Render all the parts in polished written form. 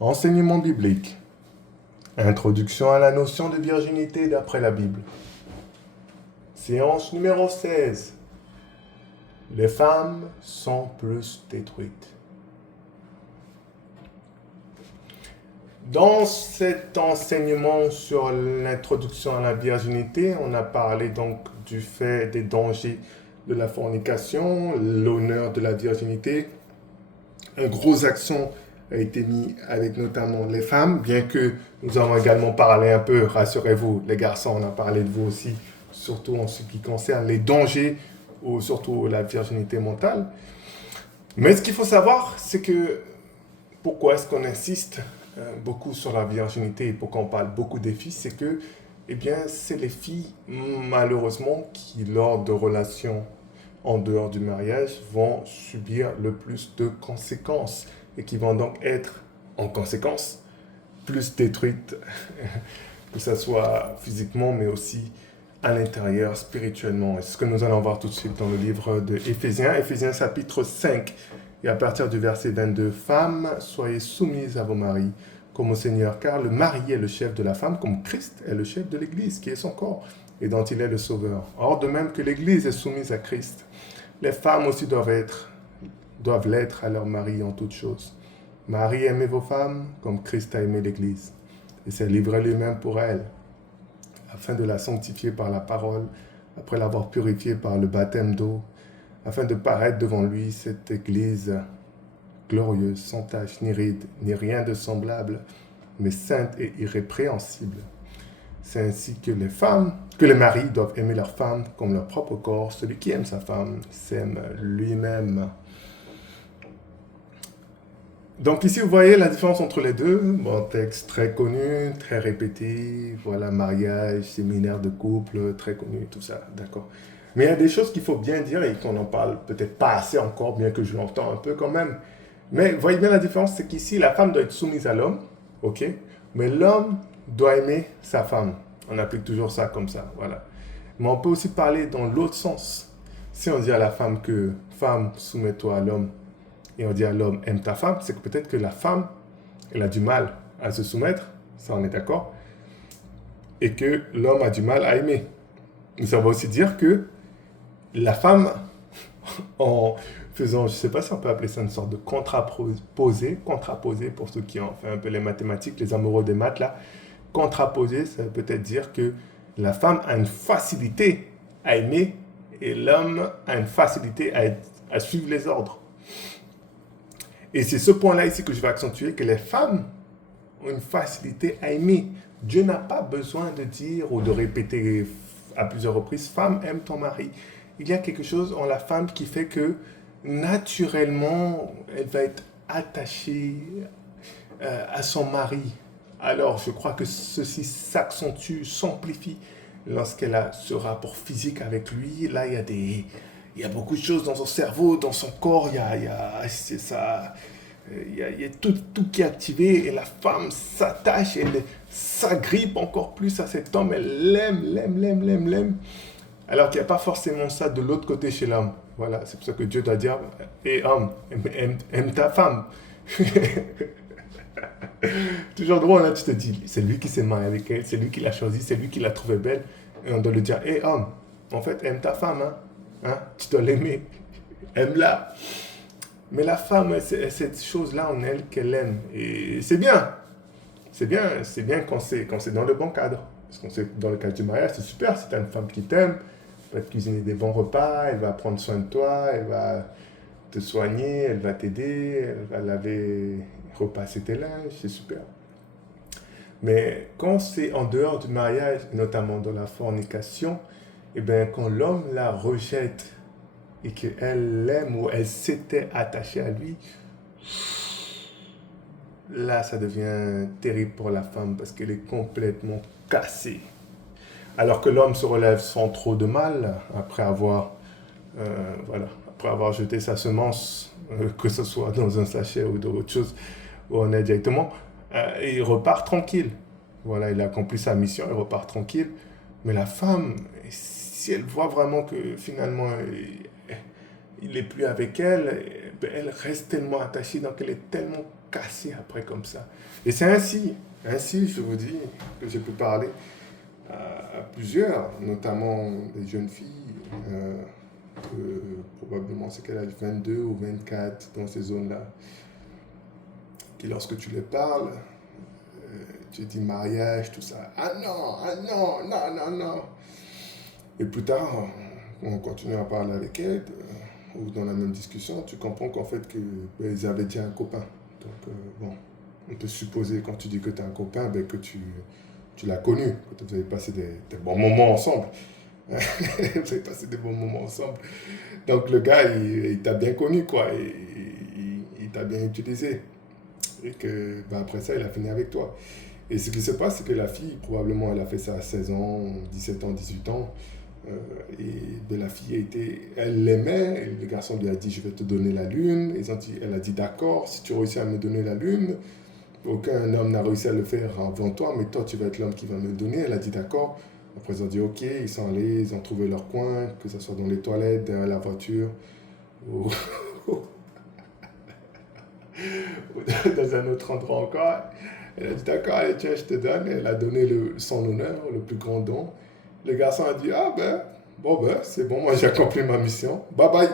Enseignement biblique. Introduction à la notion de virginité d'après la Bible. Séance numéro 16. Les femmes sont plus détruites. Dans cet enseignement sur l'introduction à la virginité, on a parlé donc du fait des dangers de la fornication, l'honneur de la virginité. Un gros accent a été mis avec notamment les femmes, bien que nous avons également parlé un peu, rassurez-vous, les garçons, on a parlé de vous aussi, surtout en ce qui concerne les dangers ou surtout la virginité mentale. Mais ce qu'il faut savoir, c'est que pourquoi est-ce qu'on insiste beaucoup sur la virginité et pourquoi on parle beaucoup des filles, c'est que eh bien, c'est les filles, malheureusement, qui, lors de relations en dehors du mariage, vont subir le plus de conséquences et qui vont donc être, en conséquence, plus détruites, que ce soit physiquement, mais aussi à l'intérieur, spirituellement. Et c'est ce que nous allons voir tout de suite dans le livre de Éphésiens, Éphésiens chapitre 5, et à partir du verset 22, « Femmes, soyez soumises à vos maris, comme au Seigneur, car le mari est le chef de la femme, comme Christ est le chef de l'Église, qui est son corps, et dont il est le sauveur. Or, de même que l'Église est soumise à Christ, les femmes aussi doivent l'être à leur mari en toutes choses. Marie, aimez vos femmes, comme Christ a aimé l'Église, et s'est livré lui-même pour elle, afin de la sanctifier par la parole, après l'avoir purifiée par le baptême d'eau, afin de paraître devant lui cette Église glorieuse, sans tache, ni ride, ni rien de semblable, mais sainte et irrépréhensible. C'est ainsi que les maris doivent aimer leur femme comme leur propre corps. Celui qui aime sa femme s'aime lui-même. Donc ici, vous voyez la différence entre les deux. Bon, texte très connu, très répété. Voilà, mariage, séminaire de couple, très connu, tout ça, d'accord. Mais il y a des choses qu'il faut bien dire et qu'on n'en parle peut-être pas assez encore, bien que je l'entends un peu quand même. Mais vous voyez bien la différence, c'est qu'ici, la femme doit être soumise à l'homme, ok? Mais l'homme doit aimer sa femme. On applique toujours ça comme ça, voilà. Mais on peut aussi parler dans l'autre sens. Si on dit à la femme que femme, soumets-toi à l'homme, et on dit à l'homme aime ta femme, c'est que peut-être que la femme, elle a du mal à se soumettre, ça on est d'accord, et que l'homme a du mal à aimer. Mais ça veut aussi dire que la femme, en faisant, je ne sais pas si on peut appeler ça une sorte de contraposé pour ceux qui ont fait un peu les mathématiques, les amoureux des maths là, contraposé, ça veut peut-être dire que la femme a une facilité à aimer et l'homme a une facilité à suivre les ordres. Et c'est ce point-là ici que je vais accentuer, que les femmes ont une facilité à aimer. Dieu n'a pas besoin de dire ou de répéter à plusieurs reprises, femme, aime ton mari. Il y a quelque chose en la femme qui fait que naturellement, elle va être attachée à son mari. Alors, je crois que ceci s'accentue, s'amplifie lorsqu'elle a ce rapport physique avec lui. Là, il y a beaucoup de choses dans son cerveau, dans son corps. C'est ça, il y a tout qui est activé et la femme s'attache, elle s'agrippe encore plus à cet homme. Elle l'aime. Alors qu'il n'y a pas forcément ça de l'autre côté chez l'homme. Voilà, c'est pour ça que Dieu doit dire, hé homme, aime ta femme. Toujours drôle, hein, tu te dis, c'est lui qui s'est marié avec elle, c'est lui qui l'a choisie, c'est lui qui l'a trouvée belle. Et on doit lui dire, hé homme, en fait, aime ta femme, hein, tu dois l'aimer, aime-la. Mais la femme, c'est cette chose-là en elle qu'elle aime. Et c'est bien quand c'est dans le bon cadre. Parce qu'on sait dans le cadre du mariage, c'est super, si tu as une femme qui t'aime, elle va te cuisiner des bons repas, elle va prendre soin de toi, elle va te soigner, elle va t'aider, elle va laver, repasser tes linges, c'est super. Mais quand c'est en dehors du mariage, notamment dans la fornication, et bien quand l'homme la rejette et qu'elle l'aime ou elle s'était attachée à lui, là ça devient terrible pour la femme parce qu'elle est complètement cassée. Alors que l'homme se relève sans trop de mal après avoir jeté sa semence, que ce soit dans un sachet ou dans autre chose, où on est directement, et il repart tranquille. Voilà, il a accompli sa mission, il repart tranquille. Mais la femme, si elle voit vraiment que finalement il n'est plus avec elle, ben elle reste tellement attachée, donc elle est tellement casser après comme ça. Et c'est ainsi, je vous dis, que j'ai pu parler à plusieurs, notamment des jeunes filles, probablement c'est quel âge, 22 ou 24 dans ces zones-là, qui lorsque tu les parles, tu dis mariage, tout ça. Ah non, ah non, non, non, non. Et plus tard, on continue à parler avec elles, ou dans la même discussion, tu comprends qu'en fait, ils avaient déjà un copain. Donc, bon, on peut supposer quand tu dis que tu as un copain, que tu l'as connu, que vous avez passé des bons moments ensemble. Vous avez passé des bons moments ensemble. Donc, le gars, il t'a bien connu, quoi. Il t'a bien utilisé. Et que, après ça, il a fini avec toi. Et ce qui se passe, c'est que la fille, probablement, elle a fait ça à 16 ans, 17 ans, 18 ans. Et la fille elle l'aimait, et le garçon lui a dit je vais te donner la lune, elle a dit d'accord, si tu réussis à me donner la lune, aucun homme n'a réussi à le faire avant toi, mais toi tu vas être l'homme qui va me le donner. Elle a dit d'accord. Après ils ont dit ok, ils sont allés, ils ont trouvé leur coin, que ce soit dans les toilettes, derrière la voiture, ou, ou dans un autre endroit encore. Elle a dit d'accord, allez tiens je te donne. Elle a donné son honneur, le plus grand don. Le garçon a dit ah c'est bon, moi j'ai accompli ma mission, bye bye.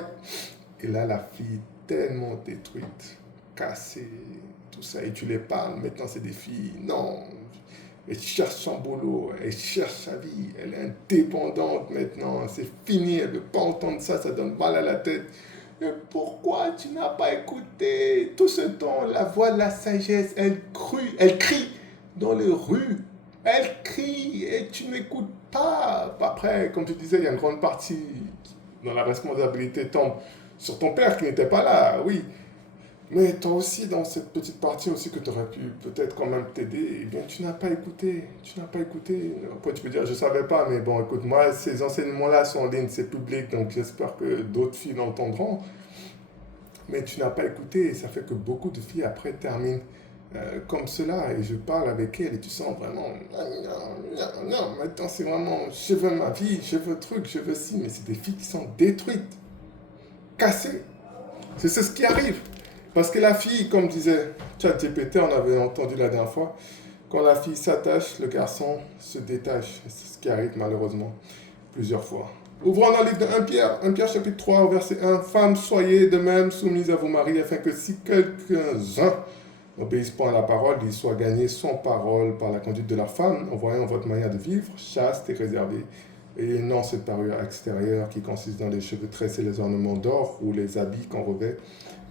Et là la fille tellement détruite, cassée, tout ça, et tu les parles, maintenant c'est des filles, non, elle cherche son boulot, elle cherche sa vie, elle est indépendante maintenant, c'est fini, elle ne veut pas entendre ça, ça donne mal à la tête. Et pourquoi tu n'as pas écouté tout ce temps la voix de la sagesse, elle crie dans les rues, elle crie et tu n'écoutes pas. Après, comme tu disais, il y a une grande partie dont la responsabilité tombe sur ton père qui n'était pas là, oui. Mais toi aussi, dans cette petite partie aussi que tu aurais pu peut-être quand même t'aider, eh bien, tu n'as pas écouté. Tu n'as pas écouté. Après, tu peux dire, je ne savais pas, mais bon, écoute, moi, ces enseignements-là sont en ligne, c'est public, donc j'espère que d'autres filles l'entendront. Mais tu n'as pas écouté, et ça fait que beaucoup de filles, après, terminent comme cela, et je parle avec elles, et tu sens vraiment, non, maintenant, c'est vraiment, je veux ma vie, je veux truc, je veux ci, mais c'est des filles qui sont détruites, cassées. C'est ce qui arrive. Parce que la fille, comme disait ChatGPT, on avait entendu la dernière fois, quand la fille s'attache, le garçon se détache. C'est ce qui arrive malheureusement plusieurs fois. Ouvrons dans le livre de 1 Pierre chapitre 3, verset 1. Femmes, soyez de même soumises à vos maris, afin que si quelques-uns n'obéissent pas à la parole, ils soient gagnés sans parole par la conduite de leur femme, en voyant votre manière de vivre, chaste et réservée. Et non cette parure extérieure qui consiste dans les cheveux tressés, les ornements d'or ou les habits qu'on revêt,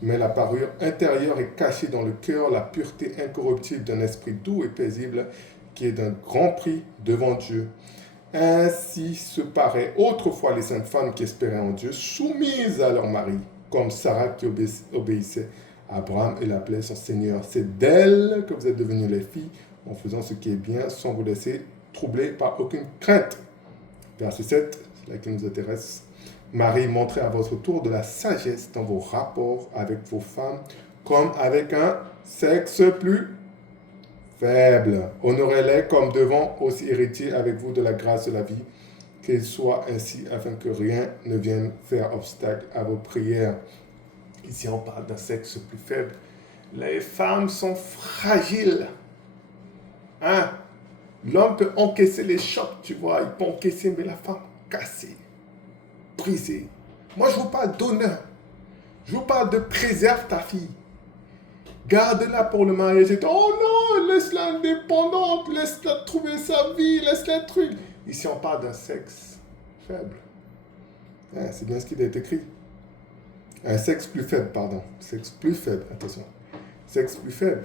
mais la parure intérieure est cachée dans le cœur, la pureté incorruptible d'un esprit doux et paisible qui est d'un grand prix devant Dieu. Ainsi se paraît autrefois les saintes femmes qui espéraient en Dieu, soumises à leur mari, comme Sarah qui obéissait à Abraham et l'appelait son Seigneur. C'est d'elle que vous êtes devenues les filles, en faisant ce qui est bien, sans vous laisser troubler par aucune crainte. Verset 7, c'est là qui nous intéresse. Marie, montrez à votre tour de la sagesse dans vos rapports avec vos femmes, comme avec un sexe plus faible. Honorez-les comme devant aussi héritiers avec vous de la grâce de la vie, qu'ils soient ainsi afin que rien ne vienne faire obstacle à vos prières. Ici, on parle d'un sexe plus faible. Les femmes sont fragiles. Hein? L'homme peut encaisser les chocs, tu vois, il peut encaisser, mais la femme cassée, brisée. Moi, je vous parle d'honneur. Je vous parle de préserve ta fille. Garde-la pour le mariage. Oh non, laisse-la indépendante, laisse-la trouver sa vie, laisse-la truc. Ici, on parle d'un sexe faible. Hein, c'est bien ce qu'il est écrit. Un sexe plus faible, pardon. Sexe plus faible, attention. Sexe plus faible.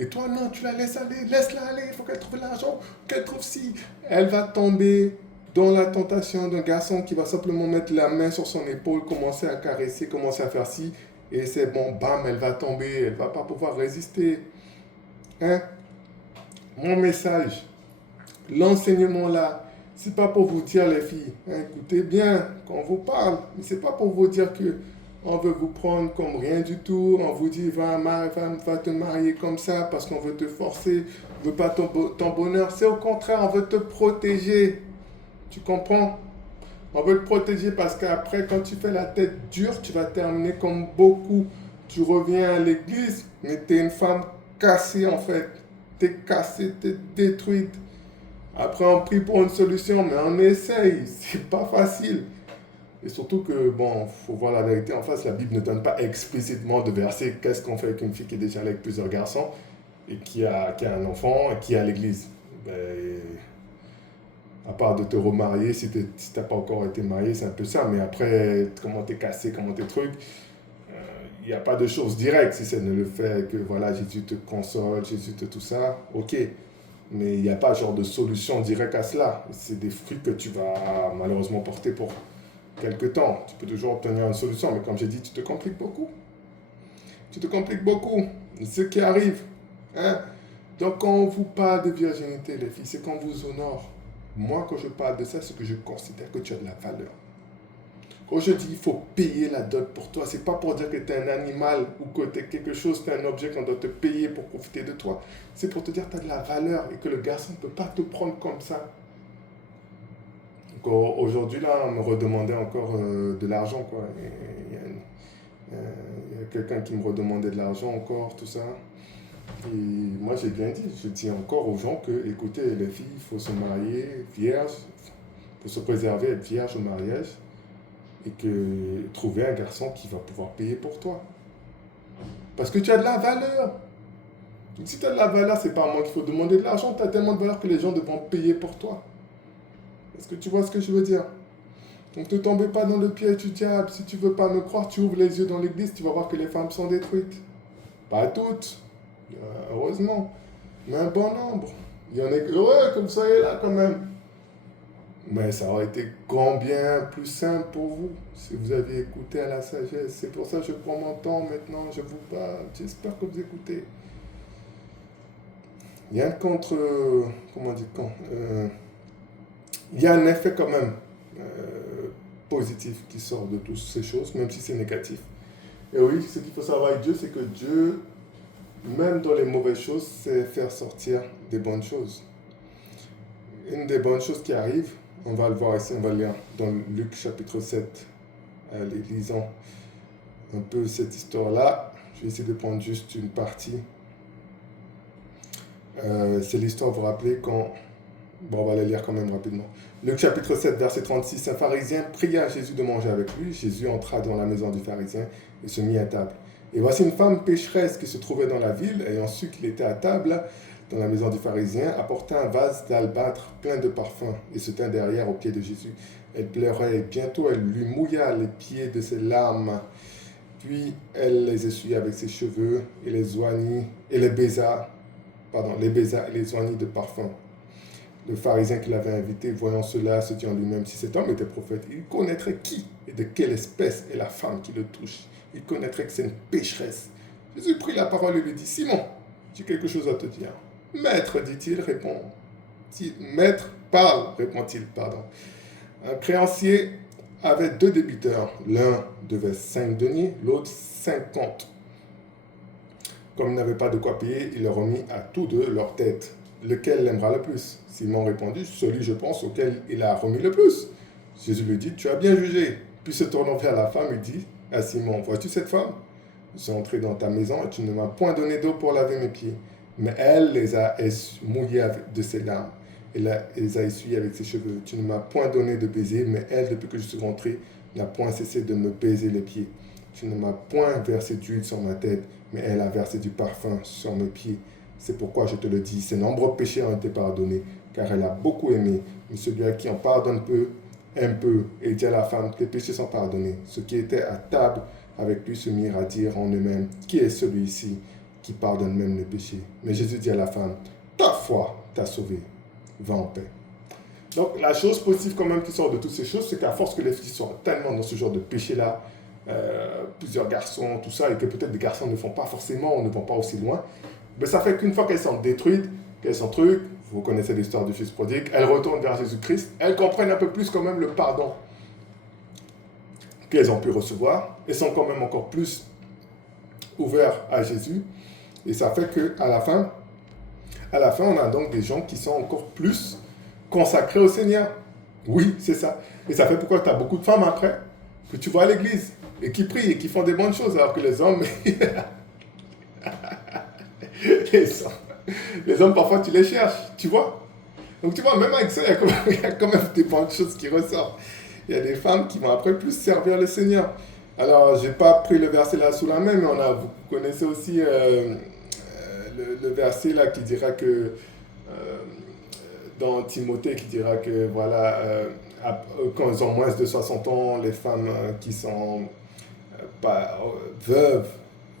Et toi, non, tu la laisses aller, laisse-la aller, il faut qu'elle trouve l'argent, qu'elle trouve si. Elle va tomber dans la tentation d'un garçon qui va simplement mettre la main sur son épaule, commencer à caresser, commencer à faire ci, et c'est bon, bam, elle va tomber, elle ne va pas pouvoir résister. Hein? Mon message, l'enseignement là, c'est pas pour vous dire les filles, hein, écoutez bien quand on vous parle, mais c'est pas pour vous dire que on veut vous prendre comme rien du tout, on vous dit va te marier comme ça parce qu'on veut te forcer, on veut pas ton bonheur, c'est au contraire, on veut te protéger, tu comprends? On veut te protéger parce qu'après quand tu fais la tête dure, tu vas terminer comme beaucoup, tu reviens à l'église, Mais tu es une femme cassée en fait. Tu es cassée, tu es détruite. Après, on prie pour une solution, mais on essaye. C'est pas facile. Et surtout que, bon, faut voir la vérité en face. La Bible ne donne pas explicitement de verset qu'est-ce qu'on fait avec une fille qui est déjà avec plusieurs garçons et qui a un enfant et qui est à l'église. Ben, à part de te remarier, si tu n'as pas encore été marié, c'est un peu ça. Mais après, comment t'es cassé, comment t'es truc, il n'y a pas de choses directes. Si ça ne le fait que, voilà, Jésus te console, Jésus te tout ça, ok. Mais il n'y a pas genre de solution directe à cela. C'est des fruits que tu vas malheureusement porter pour quelque temps. Tu peux toujours obtenir une solution, mais comme j'ai dit, tu te compliques beaucoup. Tu te compliques beaucoup. Ce qui arrive. Hein? Donc quand on vous parle de virginité, les filles, c'est qu'on vous honore. Moi, quand je parle de ça, c'est que je considère que tu as de la valeur. Quand je dis il faut payer la dot pour toi, c'est pas pour dire que tu es un animal ou que tu es quelque chose, tu es un objet qu'on doit te payer pour profiter de toi. C'est pour te dire que tu as de la valeur et que le garçon ne peut pas te prendre comme ça. Aujourd'hui, là, on me redemandait encore de l'argent, quoi. Il y a quelqu'un qui me redemandait de l'argent encore, tout ça. Et moi, j'ai bien dit, je dis encore aux gens que, écoutez, les filles, il faut se marier vierge, il faut se préserver, être vierge au mariage, et que trouver un garçon qui va pouvoir payer pour toi. Parce que tu as de la valeur. Donc, si tu as de la valeur, c'est pas à moi qu'il faut demander de l'argent, tu as tellement de valeur que les gens devront payer pour toi. Est-ce que tu vois ce que je veux dire? Donc ne tombez pas dans le piège du diable. Si tu veux pas me croire, tu ouvres les yeux dans l'église, tu vas voir que les femmes sont détruites. Pas toutes, heureusement, mais un bon nombre. Il y en a heureux que vous soyez là quand même. Mais ça aurait été combien plus simple pour vous si vous aviez écouté à la sagesse. C'est pour ça que je prends mon temps maintenant, je vous parle. J'espère que vous écoutez. Il y a un contre... comment on dit quand il y a un effet quand même positif qui sort de toutes ces choses, même si c'est négatif. Et oui, ce qu'il faut savoir avec Dieu, c'est que Dieu, même dans les mauvaises choses, sait faire sortir des bonnes choses. Une des bonnes choses qui arrive, on va le voir ici, on va le lire dans Luc chapitre 7. Allez, lisons un peu cette histoire-là. Je vais essayer de prendre juste une partie. C'est l'histoire, vous vous rappelez, quand... Bon, on va la lire quand même rapidement. Luc chapitre 7, verset 36. Un pharisien pria Jésus de manger avec lui. Jésus entra dans la maison du pharisien et se mit à table. Et voici une femme pécheresse qui se trouvait dans la ville, ayant su qu'il était à table dans la maison du pharisien, apporta un vase d'albâtre plein de parfums et se tint derrière aux pieds de Jésus. Elle pleurait et bientôt elle lui mouilla les pieds de ses larmes. Puis elle les essuya avec ses cheveux et les oignit et les baisa, et les oignit de parfum. Le pharisien qui l'avait invité, voyant cela, se dit en lui-même, si cet homme était prophète, il connaîtrait qui et de quelle espèce est la femme qui le touche. Il connaîtrait que c'est une pécheresse. Jésus prit la parole et lui dit, Simon, j'ai quelque chose à te dire. Maître, dit-il, répond. Maître, parle, répond-il, pardon. Un créancier avait 2 débiteurs. L'un devait 5 deniers, l'autre 50. Comme il n'avait pas de quoi payer, il leur remit à tous deux leur tête. Lequel l'aimera le plus? Simon répondit, celui, je pense, auquel il a remis le plus. Jésus lui dit, tu as bien jugé. Puis se tournant vers la femme, il dit à Simon, vois-tu cette femme? Je suis entré dans ta maison et tu ne m'as point donné d'eau pour laver mes pieds. Mais elle les a mouillés de ses larmes et les a essuyés avec ses cheveux. Tu ne m'as point donné de baiser, mais elle, depuis que je suis rentré, n'a point cessé de me baiser les pieds. Tu ne m'as point versé d'huile sur ma tête, mais elle a versé du parfum sur mes pieds. C'est pourquoi je te le dis, ses nombreux péchés ont été pardonnés, car elle a beaucoup aimé. Mais celui à qui on pardonne peu, aime peu. Et dit à la femme, tes péchés sont pardonnés. Ceux qui étaient à table avec lui se mirent à dire en eux-mêmes, qui est celui-ci qui pardonne même les péchés? Mais Jésus dit à la femme, ta foi t'a sauvé, va en paix. Donc la chose positive quand même qui sort de toutes ces choses, c'est qu'à force que les filles sont tellement dans ce genre de péché-là, plusieurs garçons, tout ça, et que peut-être des garçons ne font pas forcément, ou ne vont pas aussi loin, mais ça fait qu'une fois qu'elles sont détruites, qu'elles sont trucs, vous connaissez l'histoire du fils prodigue, elles retournent vers Jésus-Christ, elles comprennent un peu plus quand même le pardon qu'elles ont pu recevoir, et sont quand même encore plus ouverts à Jésus, et ça fait qu'à la fin, on a donc des gens qui sont encore plus consacrés au Seigneur. Oui, c'est ça. Et ça fait pourquoi tu as beaucoup de femmes après, que tu vois à l'église, et qui prient, et qui font des bonnes choses, alors que les hommes... les hommes, les hommes, parfois, tu les cherches, tu vois. Donc, tu vois, même avec ça, il y a quand même des bonnes choses qui ressortent. Il y a des femmes qui vont après plus servir le Seigneur. Alors, je n'ai pas pris le verset là sous la main, mais vous connaissez aussi le verset là qui dira que, dans Timothée, qui dira que, voilà, quand ils ont moins de 60 ans, les femmes qui sont pas veuves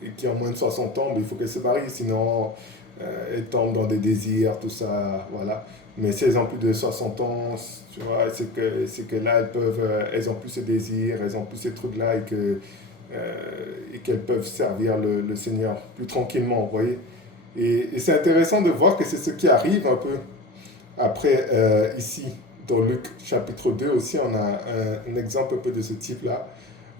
et qui ont moins de 60 ans, mais il faut qu'elles se marient, sinon elles tombent dans des désirs, tout ça, voilà. Mais si elles ont plus de 60 ans, tu vois, c'est que là, elles ont plus ce désir, elles ont plus ces trucs-là et qu'elles peuvent servir le Seigneur plus tranquillement, vous voyez. Et c'est intéressant de voir que c'est ce qui arrive un peu après, ici, dans Luc chapitre 2 aussi, on a un exemple un peu de ce type-là.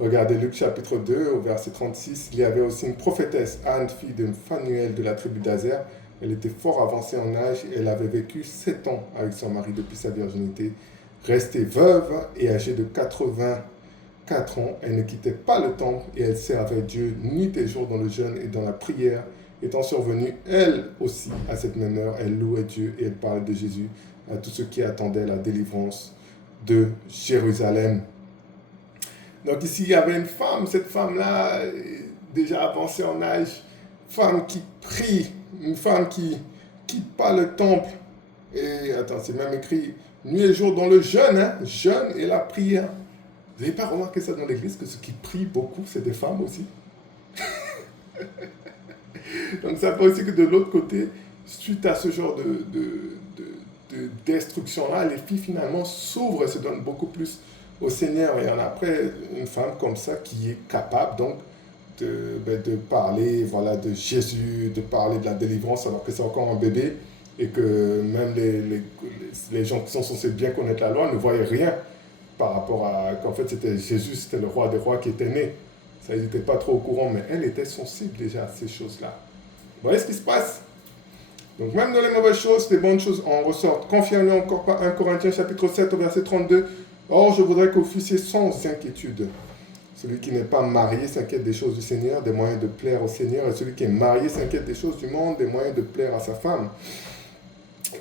Regardez Luc chapitre 2, au verset 36, il y avait aussi une prophétesse, Anne, fille de Phanuel de la tribu d'Azer. Elle était fort avancée en âge et elle avait vécu 7 ans avec son mari depuis sa virginité. Restée veuve et âgée de 84 ans, elle ne quittait pas le temple et elle servait Dieu nuit et jour dans le jeûne et dans la prière. Étant survenue, elle aussi, à cette même heure, elle louait Dieu et elle parlait de Jésus à tous ceux qui attendaient la délivrance de Jérusalem. Donc ici, il y avait une femme, cette femme-là, déjà avancée en âge, femme qui prie, une femme qui quitte pas le temple. Et attends, c'est même écrit nuit et jour dans le jeûne, hein, jeûne et la prière. Vous n'avez pas remarqué ça dans l'église, que ceux qui prient beaucoup, c'est des femmes aussi? Donc ça fait aussi que de l'autre côté, suite à ce genre de destruction-là, les filles finalement s'ouvrent et se donnent beaucoup plus au Seigneur. Et on a après une femme comme ça qui est capable donc de parler, voilà, de Jésus, de parler de la délivrance alors que c'est encore un bébé et que même les gens qui sont censés bien connaître la loi ne voyaient rien par rapport à qu'en fait c'était Jésus, c'était le roi des rois qui était né. Ça, ils n'étaient pas trop au courant, mais elle était sensible déjà à ces choses-là. Vous voyez ce qui se passe? Donc même dans les mauvaises choses, les bonnes choses en ressortent. Confirmez encore par 1 Corinthiens chapitre 7 au verset 32. Or, je voudrais que vous fussiez sans inquiétude. Celui qui n'est pas marié s'inquiète des choses du Seigneur, des moyens de plaire au Seigneur, et celui qui est marié s'inquiète des choses du monde, des moyens de plaire à sa femme.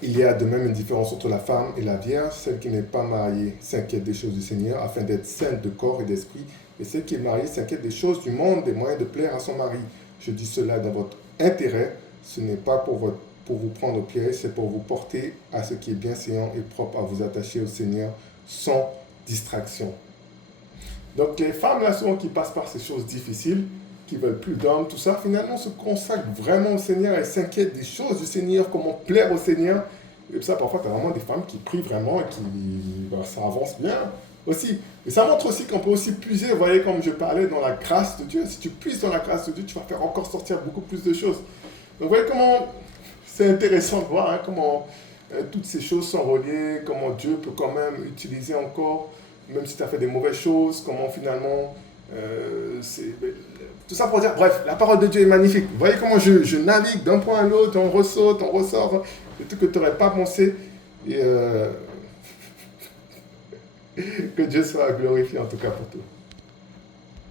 Il y a de même une différence entre la femme et la vierge. Celle qui n'est pas mariée s'inquiète des choses du Seigneur, afin d'être sainte de corps et d'esprit, et celle qui est mariée s'inquiète des choses du monde, des moyens de plaire à son mari. Je dis cela dans votre intérêt, ce n'est pas pour vous prendre au piège, c'est pour vous porter à ce qui est bienséant et propre, à vous attacher au Seigneur sans distraction. Donc les femmes là souvent qui passent par ces choses difficiles, qui veulent plus d'hommes, tout ça, finalement se consacrent vraiment au Seigneur et s'inquiètent des choses du Seigneur, comment plaire au Seigneur. Et ça, parfois, tu as vraiment des femmes qui prient vraiment et ça avance bien aussi. Et ça montre aussi qu'on peut aussi puiser, vous voyez, comme je parlais, dans la grâce de Dieu. Si tu puises dans la grâce de Dieu, tu vas faire encore sortir beaucoup plus de choses. Donc vous voyez comment c'est intéressant de voir comment toutes ces choses sont reliées, comment Dieu peut quand même utiliser encore, même si tu as fait des mauvaises choses, comment finalement... tout ça pour dire, bref, la parole de Dieu est magnifique. Vous voyez comment je navigue d'un point à l'autre, on ressaute, on ressort, des trucs que tu n'aurais pas pensé. Et que Dieu soit glorifié en tout cas pour tout.